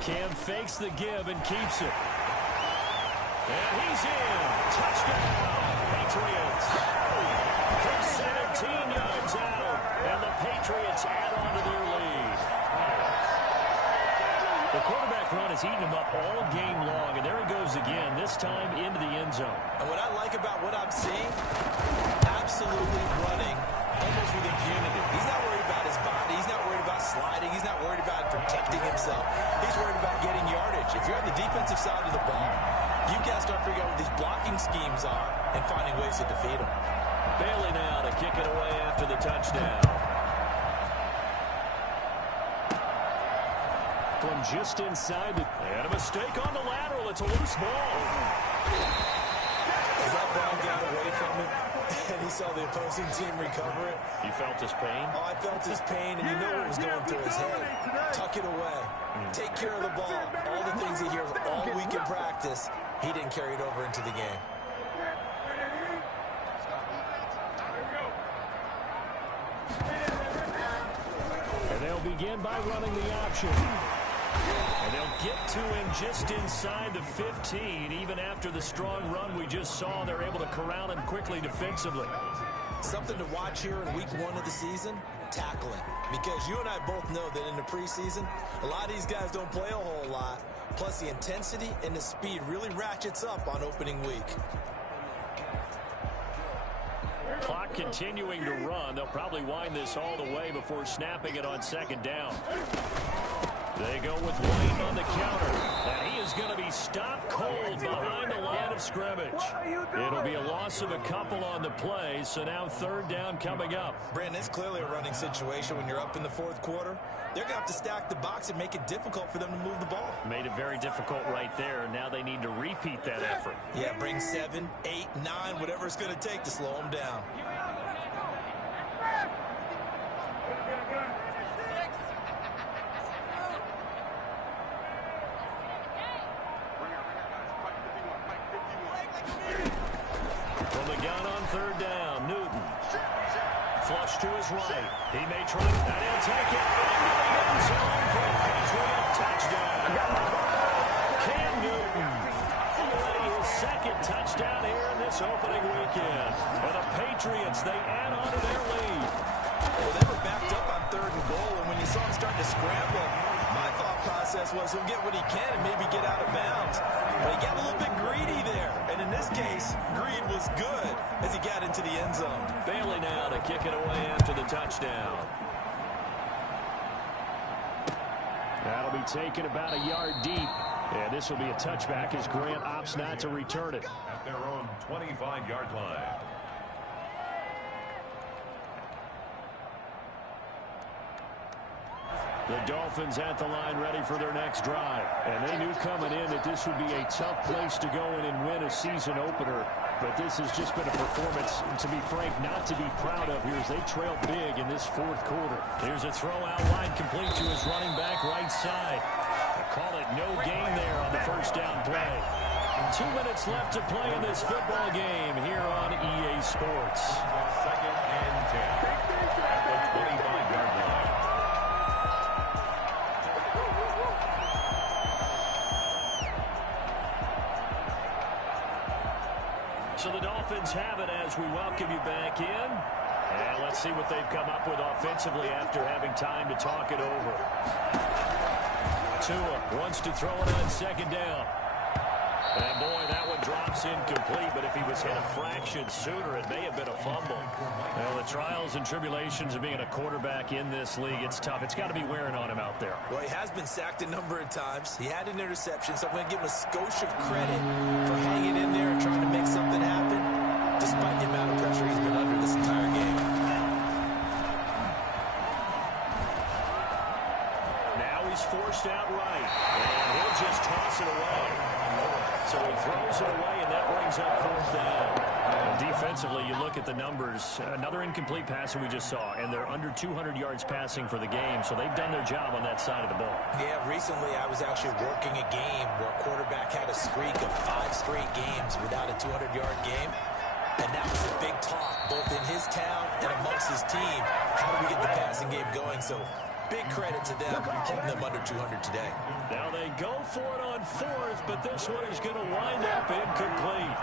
Cam fakes the give and keeps it. And he's in. Touchdown, Patriots. First 17 yards out, and the Patriots add on to their lead. The quarterback run has eaten him up all game long, and there he goes again, this time into the end zone. And what I like about what I'm seeing, absolutely running almost with impunity. He's not worried about his body. He's not worried about sliding. He's not worried about protecting himself. He's worried about getting yardage. If you're on the defensive side of the ball, you guys start figuring out what these blocking schemes are and finding ways to defeat them. Bailey now to kick it away after the touchdown. From just inside the... And a mistake on the lateral. It's a loose ball. As that ball got away from him, and he saw the opposing team recover it. You felt his pain? Oh, I felt his pain, and you know what was going through his head. Tuck it away. Take care of the ball. All the things he hears all week in practice, he didn't carry it over into the game. And they'll begin by running the option. And they'll get to him just inside the 15. Even after the strong run we just saw, they're able to corral him quickly defensively. Something to watch here in week 1 of the season, tackling. Because you and I both know that in the preseason, a lot of these guys don't play a whole lot. Plus the intensity and the speed really ratchets up on opening week. Clock continuing to run. They'll probably wind this all the way before snapping it on 2nd down. They go with White on the counter. And he is going to be stopped cold behind the line of scrimmage. It'll be a loss of a couple on the play, so now 3rd down coming up. Brandon, it's clearly a running situation when you're up in the 4th quarter. They're going to have to stack the box and make it difficult for them to move the ball. Made it very difficult right there. Now they need to repeat that effort. Yeah, bring 7, 8, 9, whatever it's going to take to slow them down. From the gun on 3rd down, Newton. Flush to his right. He may try, and he'll take it into the end zone for a Patriot touchdown. Cam Newton, already his 2nd touchdown here in this opening weekend. And the Patriots, they add on to their lead. Well, they were backed up on 3rd and goal, and when you saw him start to scramble, my thought process was he'll get what he can and maybe get out of bounds. But he got a little bit greedy there, and in this case, greed was good as he got into the end zone. Bailey now to kick it away after the touchdown. That'll be taken about a yard deep. And this will be a touchback as Grant opts not to return it. At their own 25-yard line. The Dolphins at the line ready for their next drive. And they knew coming in that this would be a tough place to go in and win a season opener. But this has just been a performance, to be frank, not to be proud of here as they trail big in this 4th quarter. Here's a throw out wide complete to his running back right side. Call it no gain there on the 1st down play. 2 minutes left to play in this football game here on EA Sports. Second and 10 at the 25-yard line. So the Dolphins have it as we welcome you back in. And let's see what they've come up with offensively after having time to talk it over. Tua wants to throw it on second down. And boy, that one drops incomplete, but if he was hit a fraction sooner, it may have been a fumble. Well, the trials and tribulations of being a quarterback in this league, it's tough. It's got to be wearing on him out there. Well, he has been sacked a number of times. He had an interception, so I'm going to give him a skosh of credit for hanging in there and trying to make something happen, despite the amount of pressure he's been under this entire game. Now he's forced out right, and he'll just toss it away. So he throws it away, and that brings up fourth down. And defensively, you look at the numbers. Another incomplete pass that we just saw, and they're under 200 yards passing for the game, so they've done their job on that side of the ball. Yeah, recently I was actually working a game where a quarterback had a streak of 5 straight games without a 200-yard game. And that was a big talk, both in his town and amongst his team. How do we get the passing game going? So big credit to them, holding them under 200 today. Now they go for it on fourth, but this one is going to wind up incomplete.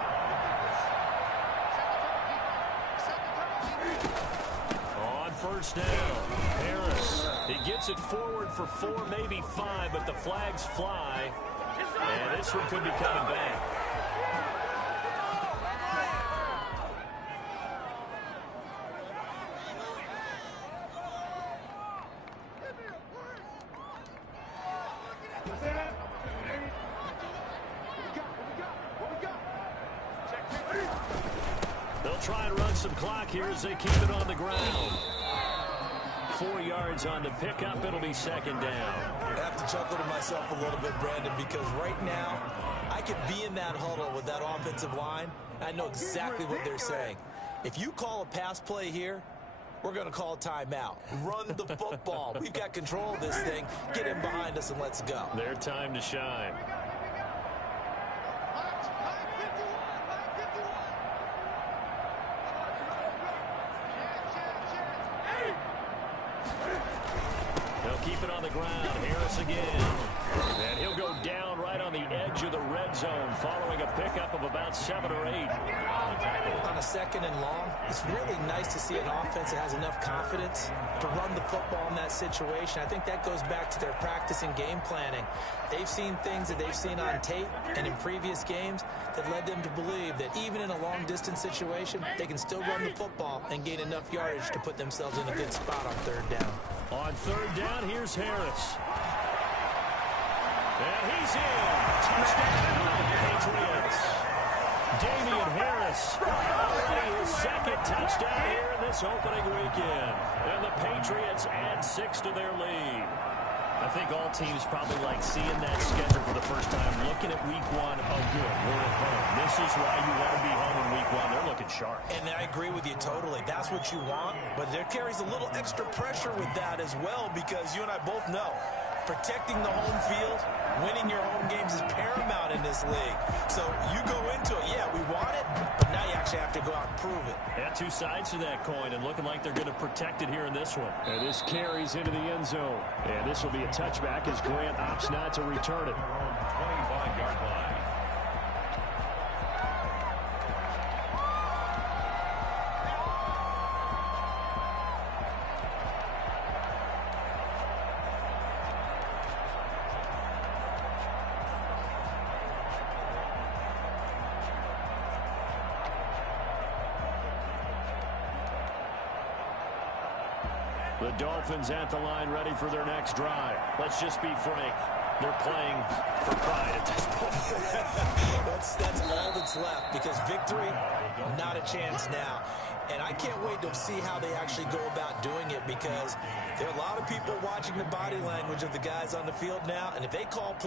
On first down, Harris. He gets it forward for 4, maybe 5, but the flags fly. And this one could be coming back. They'll try and run some clock here as they keep it on the ground. 4 yards on the pickup. It'll be second down. I have to chuckle to myself a little bit, Brandon, because right now I could be in that huddle with that offensive line. I know exactly what they're saying. If you call a pass play here, we're going to call a timeout. Run the football. We've got control of this thing. Get him behind us and let's go. Their time to shine. They'll keep it on the ground. Harris again. And he'll go down right on the edge of the red zone following a pickup of about 7 or 8. On a second and long, it's really nice to see an offense that has enough confidence to run the football in that situation. I think that goes back to their practice and game planning. They've seen things that they've seen on tape and in previous games that led them to believe that even in a long-distance situation, they can still run the football and gain enough yardage to put themselves in a good spot on third down. On third down, here's Harris. And he's in. Touchdown, Patriots. Damian Harris, already his second touchdown here in this opening weekend. And the Patriots add 6 to their lead. I think all teams probably like seeing that schedule for the first time, looking at week 1. Oh, good, we're at home. This is why you want to be home in week 1. They're looking sharp. And I agree with you totally. That's what you want. But there carries a little extra pressure with that as well, because you and I both know protecting the home field, winning your home games is paramount in this league. So you go into it, yeah, we want it, but now you actually have to go out and prove it. Yeah, 2 sides to that coin, and looking like they're going to protect it here in this one. And this carries into the end zone. And this will be a touchback as Grant opts not to return it. 25-yard line. The Dolphins at the line, ready for their next drive. Let's just be frank. They're playing for pride at this point. That's all that's left, because victory, not a chance now. And I can't wait to see how they actually go about doing it, because there are a lot of people watching the body language of the guys on the field now, and if they call